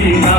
रंगीला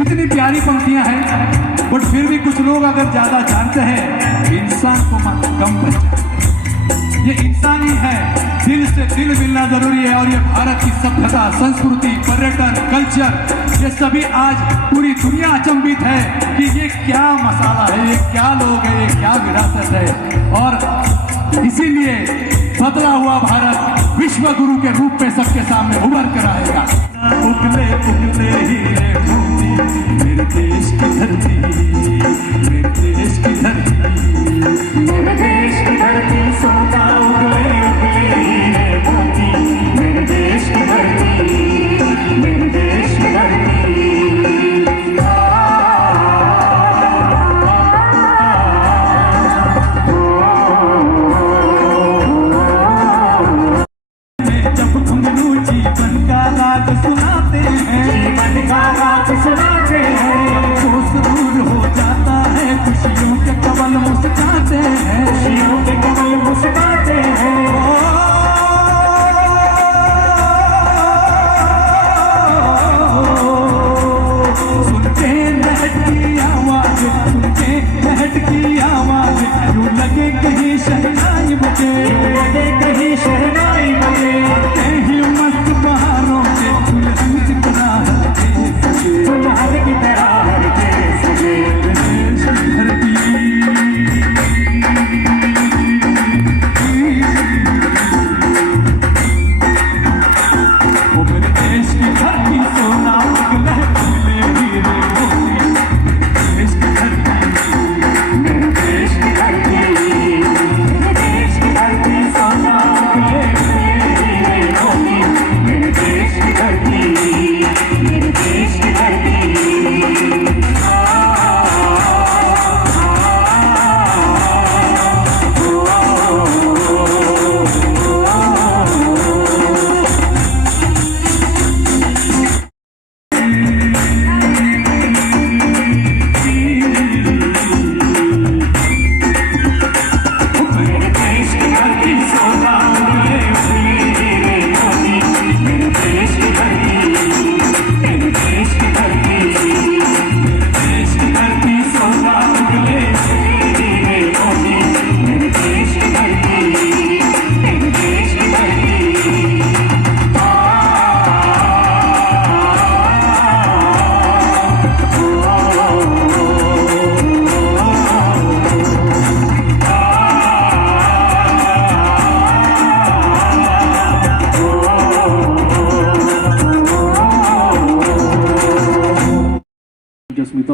इतनी प्यारी पंक्तियां हैं, बट फिर भी कुछ लोग अगर ज्यादा जानते हैं इंसान को मत कम पहचान। ये इंसान ही है, दिल से दिल मिलना जरूरी है। और ये भारत की सभ्यता, संस्कृति, पर्यटन, कल्चर, ये सभी आज पूरी दुनिया अचंभित है कि ये क्या मसाला है, ये क्या लोग है, ये क्या विरासत है। और इसीलिए बदला हुआ भारत विश्व गुरु के रूप में सबके सामने उभर कर आएगा। उगले उगले हीरे मोती मेरे देश की धरती, मेरे देश की धरती, मेरे देश की धरती, सोना उगले उगले हीरे मोती मेरे देश की धरती, मेरे देश की धरती। जब घुंघरू जीवन का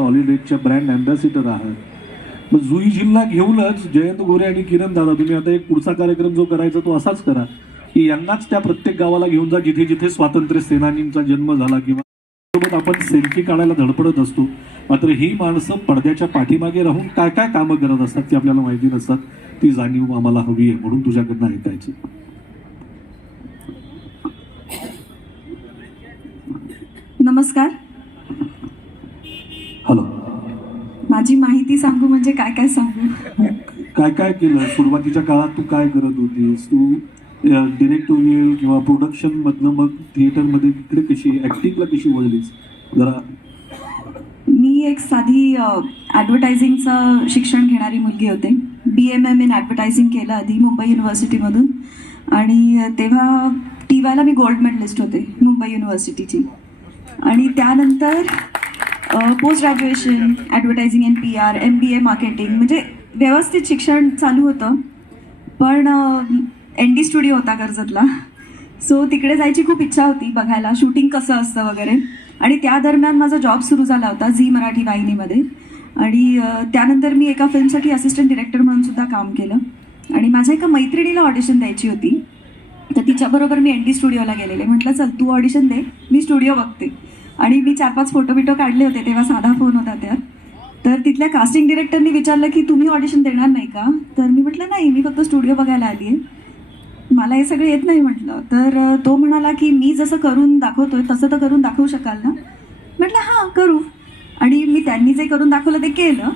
हॉलिडेजच्या ब्रँड अँबॅसिडर आहात. मग जुई जिल्हा घेऊनच जयंत गोरे आणि किरण दादा तुम्ही आता एक पुढचा कार्यक्रम जो करायचा तो असाच करा की यांनाच त्या प्रत्येक गावाला घेऊन जा जिथे जिथे स्वातंत्र्य सेनानींचा जन्म झाला किंवा सोबत आपण सेल्फी काढायला धडपडत असतो. मात्र ही माणसं पडद्याच्या पाठीमागे राहून काय काय कामं करत असतात ती आपल्याला माहिती नसतात. ती जाणीव आम्हाला हवी आहे म्हणून तुझ्याकडनं ऐकायची. नमस्कार. हॅलो. माझी माहिती सांगू म्हणजे काय काय सांगू. काय काय केलं सुरुवातीच्या काळात? तू काय करत होतीस? तू डिरेक्टोरियल किंवा प्रोडक्शन मधनं मग थिएटरमध्ये इकडे कशी ऍक्टिंगला कशी वळलीस जरा? मी एक साधी ॲडव्हर्टायझिंगचं शिक्षण घेणारी मुलगी होते. BMM इन ॲडव्हर्टायझिंग केलं आधी मुंबई युनिव्हर्सिटीमधून आणि तेव्हा TYला मी गोल्ड मेडलिस्ट होते मुंबई युनिव्हर्सिटीची. आणि त्यानंतर post graduation advertising in PR, MBA marketing म्हणजे व्यवस्थित शिक्षण चालू होतं. पण ND स्टुडिओ होता कर्जतला, सो तिकडे जायची खूप इच्छा होती बघायला शूटिंग कसं असतं वगैरे. आणि त्या दरम्यान माझा जॉब सुरू झाला होता झी मराठी वाहिनीमध्ये. आणि त्यानंतर मी एका फिल्मसाठी असिस्टंट डिरेक्टर म्हणून सुद्धा काम केलं. आणि माझ्या एका मैत्रिणीला ऑडिशन द्यायची होती, तर तिच्याबरोबर मी ND स्टुडिओला गेलेले. म्हटलं चल तू ऑडिशन दे, मी स्टुडिओ बघते. आणि मी 4-5 फोटो बिटो काढले होते, तेव्हा साधा फोन होता त्यात. तर तिथल्या कास्टिंग डिरेक्टरनी विचारलं की तुम्ही ऑडिशन देणार नाही का? तर मी म्हटलं नाही, मी फक्त स्टुडिओ बघायला आली आहे, मला हे सगळं येत नाही म्हटलं. तर तो म्हणाला की मी जसं करून दाखवतोय तसं तर करून दाखवू शकाल ना? म्हटलं हां करू. आणि मी त्यांनी जे करून दाखवलं ते केलं.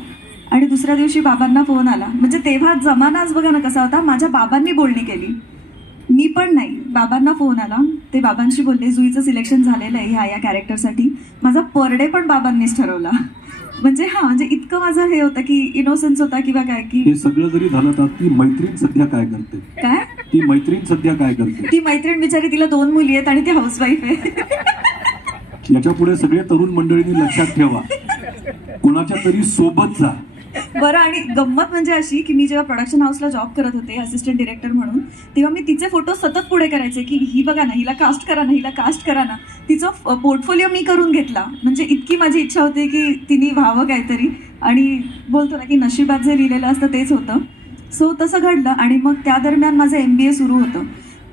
आणि दुसऱ्या दिवशी बाबांना फोन आला. म्हणजे तेव्हा जमानाच बघा ना कसा होता, माझ्या बाबांनी बोलणी केली, मी पण नाही. बाबांना फोन आला, ते बाबांशी बोलले जुईचं सिलेक्शन झालेलं आहे या कॅरेक्टरसाठी. माझा पर डे पण बाबांनीच ठरवला. म्हणजे म्हणजे इतकं माझं हे होतं की इनोसन्स होता किंवा काय की. हे सगळं जरी झालं तर ती मैत्रीण सध्या काय करते? काय ती मैत्रीण सध्या काय करते? ती मैत्रीण बिचारी, तिला 2 मुली आहेत आणि ती हाऊसवाईफ आहे. याच्या पुढे सगळे तरुण मंडळींनी लक्षात ठेवा, कोणाच्या तरी सोबत जा. बरं. आणि गंमत म्हणजे अशी की मी जेव्हा प्रोडक्शन हाऊसला जॉब करत होते असिस्टंट डिरेक्टर म्हणून, तेव्हा मी तिचे फोटो सतत पुढे करायचे की ही बघा ना, हिला कास्ट करा ना, हिला कास्ट करा ना. तिचं पोर्टफोलिओ मी करून घेतला. म्हणजे इतकी माझी इच्छा होती की तिने व्हावं काहीतरी. आणि बोलतो ना की नशिबात जे लिहिलेलं असतं तेच होतं. सो तसं घडलं. आणि मग त्या दरम्यान माझं MBA सुरू होतं.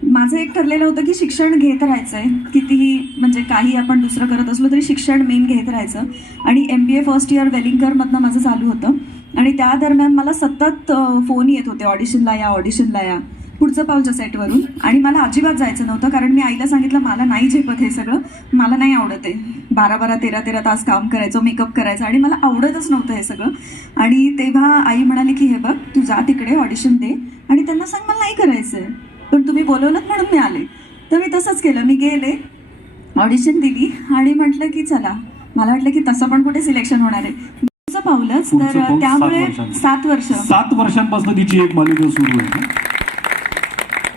माझं एक ठरलेलं होतं की शिक्षण घेत राहायचं आहे, कितीही म्हणजे काही आपण दुसरं करत असलो तरी शिक्षण मेन घेत राहायचं. आणि MBA फर्स्ट इयर वेलिंगकरमधनं माझं चालू होतं. आणि त्या दरम्यान मला सतत फोन येत होते, ऑडिशनला या, ऑडिशनला या, पुढचं पाऊलच्या सेटवरून. आणि मला अजिबात जायचं नव्हतं, कारण मी आईला सांगितलं मला नाही झेपत हे सगळं, मला नाही आवडत आहे. 12-12, 13-13 तास काम करायचं, मेकअप करायचं आणि मला आवडतच नव्हतं हे सगळं. आणि तेव्हा आई म्हणाली की हे बघ तू जा तिकडे ऑडिशन दे आणि त्यांना सांग मला नाही करायचं आहे, पण तुम्ही बोलवलं म्हणून मी आले. तर मी तसंच केलं. मी गेले, ऑडिशन दिली आणि म्हटलं की चला, मला वाटलं की तसं पण कुठे सिलेक्शन होणार आहे. पुढचं पाऊलच. तर त्यामुळे 7 वर्षांपासून तिची एक मालिका सुरू आहे.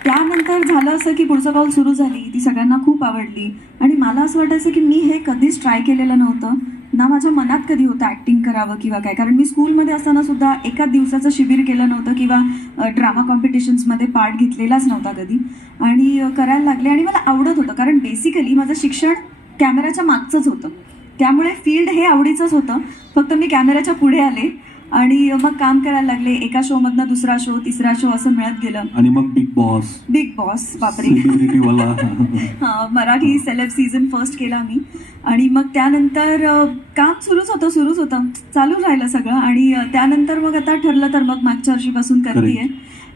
त्यानंतर झालं असं की पुढचं पाऊल सुरू झाली, ती सगळ्यांना खूप आवडली. आणि मला असं वाटायचं की मी हे कधीच ट्राय केलेलं नव्हतं ना, माझ्या मनात कधी होतं ॲक्टिंग करावं किंवा काय. कारण मी स्कूलमध्ये असताना सुद्धा एका दिवसाचं शिबिर केलं नव्हतं किंवा ड्रामा कॉम्पिटिशन्समध्ये पार्ट घेतलेलाच नव्हता कधी. आणि करायला लागले आणि मला आवडत होतं, कारण बेसिकली माझं शिक्षण कॅमेऱ्याच्या मागचंच होतं. त्यामुळे फील्ड हे आवडीचंच होतं, फक्त मी कॅमेऱ्याच्या पुढे आले आणि मग काम करायला लागले. एका शोमधनं दुसरा शो, तिसरा शो असं मिळत गेलं. आणि मग बिग बॉस बापरे हां, मराठी सेलेब सीझन फर्स्ट केला मी. आणि मग त्यानंतर काम सुरूच होतं, चालू राहिलं सगळं. आणि त्यानंतर मग आता ठरलं तर मग मागच्या वर्षीपासून करते.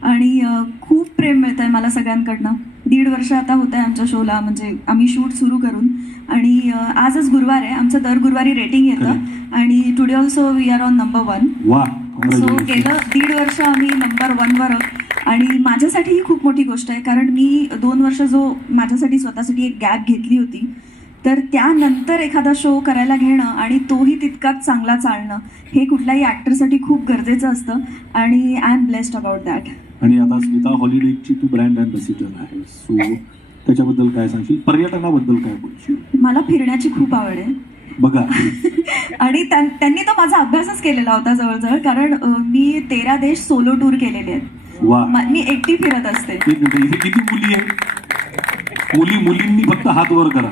आणि खूप प्रेम मिळत आहे मला सगळ्यांकडनं. 1.5 वर्ष आता होत आहे आमच्या शोला, म्हणजे आम्ही शूट सुरू करून. आणि आजच गुरुवार आहे, आमचं दर गुरुवारी रेटिंग येतं. आणि today also we are on number 1. So गेलं 1.5 वर्ष आम्ही नंबर 1 वर आहोत. आणि माझ्यासाठी ही खूप मोठी गोष्ट आहे, कारण मी 2 वर्ष जो माझ्यासाठी स्वतःसाठी एक गॅप घेतली होती, तर त्यानंतर एखादा शो करायला घेणं आणि तोही तितकाच चांगला चालणं हे कुठल्याही ॲक्टरसाठी खूप गरजेचं असतं. आणि I am blessed about that. आणि आता स्मिता हॉलिडेजची तू ब्रँड अँबॅसिडर आहे, सो त्याच्याबद्दल काय सांगशील? पर्यटनाबद्दल काय बोलशील? मला फिरण्याची खूप आवड आहे बघा. आणि त्यांनी तर माझा अभ्यासच केलेला होता जवळजवळ, कारण मी 13 देश सोलो टूर केलेले आहेत. मी एकटी फिरत असते. इथे किती मुली आहेत? मुलींनी फक्त हात वर करा.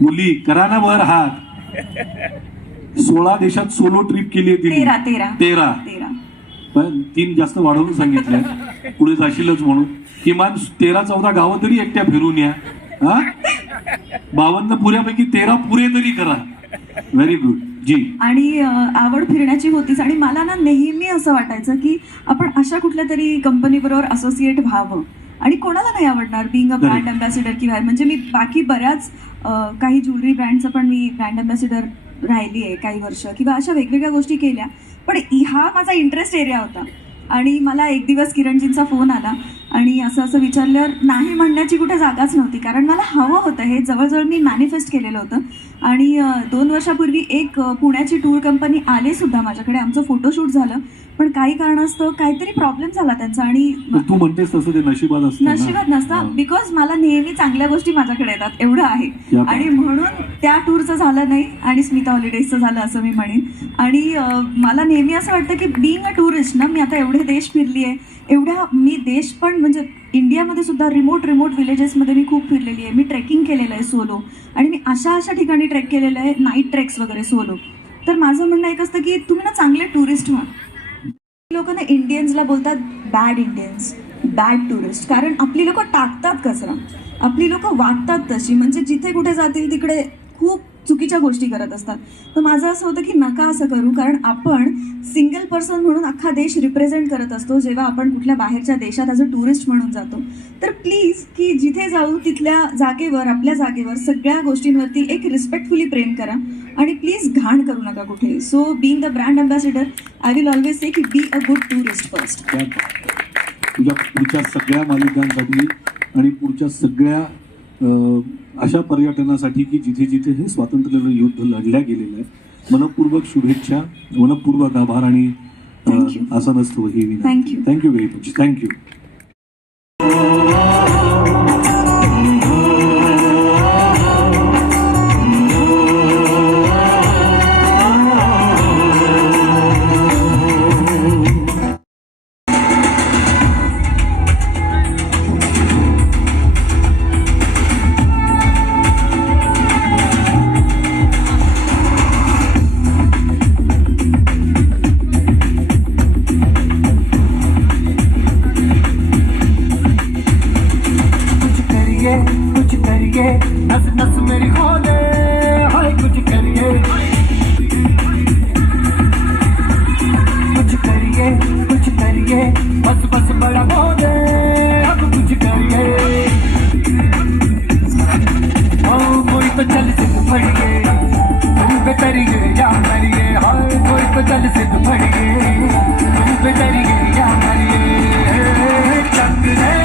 मुली करा ना वर हात. 16 देशात सोलो ट्रिप केली आहे तिने. 13 पण 3 जास्त वाढवून सांगितलंय, पुढे जाशीलच म्हणून. किमान 13-14 गावं तरी एकट्या फिरून या. हा 52 पुऱ्यापैकी 13 पुरे तरी करा. व्हेरी गुड जी. आणि आवड फिरण्याची होतीच. आणि मला ना नेहमी असं वाटायचं की आपण अशा कुठल्या तरी कंपनी बरोबर असोसिएट व्हावं. आणि कोणाला नाही आवडणार बिंग अ ब्रँड अँबॅसिडर किंवा म्हणजे मी बाकी बऱ्याच काही ज्वेलरी ब्रँडचं पण मी ब्रँड अँबॅसिडर राहिली आहे काही वर्ष किंवा अशा वेगवेगळ्या गोष्टी केल्या. पण हा माझा इंटरेस्ट एरिया होता. आणि मला एक दिवस किरणजींचा फोन आला आणि असं विचारल्यावर नाही म्हणण्याची कुठे जागाच नव्हती, कारण मला हवं होतं. हे जवळजवळ मी मॅनिफेस्ट केलेलं होतं. आणि 2 वर्षापूर्वी एक पुण्याची टूर कंपनी आले सुद्धा माझ्याकडे. आमचं फोटोशूट झालं, पण काही कारणास्तव काहीतरी प्रॉब्लेम झाला त्यांचा. आणि तू म्हणतेस तसं ते नशिबात असतं. नशिबात नसतं, बिकॉज मला नेहमी चांगल्या गोष्टी माझ्याकडे येतात एवढं आहे. आणि म्हणून त्या टूरचं झालं नाही आणि स्मिता हॉलिडेजचं झालं असं मी म्हणेन. आणि मला नेहमी असं वाटतं की बिंग अ टुरिस्ट ना, मी आता एवढे देश फिरली आहे. एवढ्या मी देश पण म्हणजे इंडियामध्ये सुद्धा रिमोट विलेजेसमध्ये मी खूप फिरलेली आहे. मी ट्रेकिंग केलेलं आहे सोलो. आणि मी अशा ठिकाणी ट्रेक केलेलं आहे, नाईट ट्रेक्स वगैरे सोलो. तर माझं म्हणणं एक असतं की तुम्ही ना चांगले टुरिस्ट व्हा. लोक ना इंडियन्सला बोलतात बॅड इंडियन्स, बॅड टुरिस्ट, कारण आपली लोक टाकतात कचरा, आपली लोक वागतात तशी, म्हणजे जिथे कुठे जातील तिकडे खूप चुकीच्या गोष्टी करत असतात. तर माझं असं होतं की नका असं करू, कारण आपण सिंगल पर्सन म्हणून अख्खा देश रिप्रेझेंट करत असतो जेव्हा आपण कुठल्या बाहेरच्या देशात ॲज अ टुरिस्ट म्हणून जातो. तर प्लीज की जिथे जाऊ तिथल्या जागेवर, आपल्या जागेवर सगळ्या गोष्टींवरती एक रिस्पेक्टफुली प्रेम करा आणि प्लीज घाण करू नका कुठे. So being the brand ambassador I will always say की be a good tourist first. तुझ्या पुढच्या सगळ्या मालिकांसाठी आणि पुढच्या सगळ्या अशा पर्यटनासाठी की जिथे जिथे हे स्वातंत्र्य युद्ध लढल्या गेलेलं आहे, मनपूर्वक शुभेच्छा, मनपूर्वक आभार. आणि असं नसतं ही. Thank you very much. थँक्यू. नस नस मेरी खोले, हाय कुछ करिए, बस बस बड़ा बोले, अब कुछ करिए. कोई तो चल सिद्ध फड़िए, तुम पे करिए या मरिए. हाय कोई तो चल सिद्ध फड़िए, तुम पे करिए या मरिए. चक रे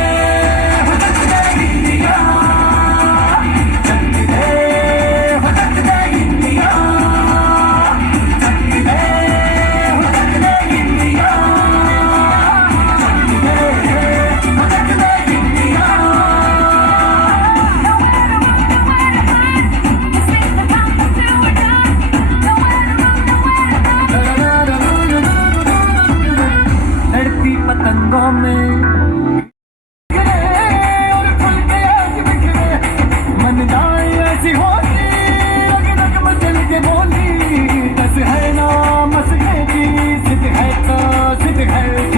पतंगों में और फूल के आज बिखरे, मन जाए ऐसी होली, रग रग मचल के बोली. दस है ना मसले की, सिद्ध है तो सिद्ध है.